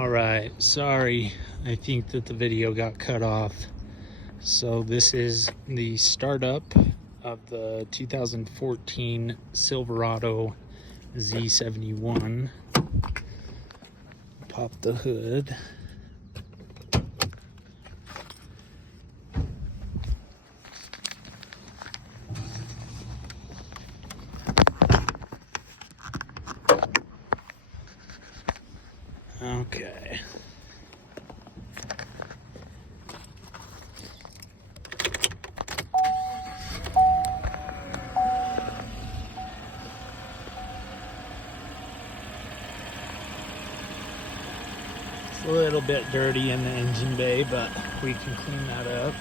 Alright, sorry, I think that the video got cut off. So this is the startup of the 2014 Silverado Z71. Pop the hood. Okay. It's a little bit dirty in the engine bay, but we can clean that up.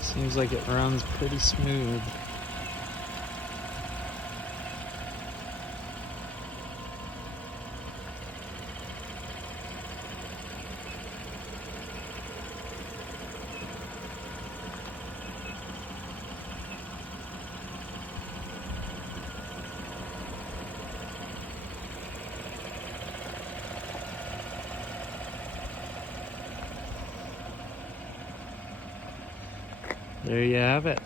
Seems like it runs pretty smooth. There you have it.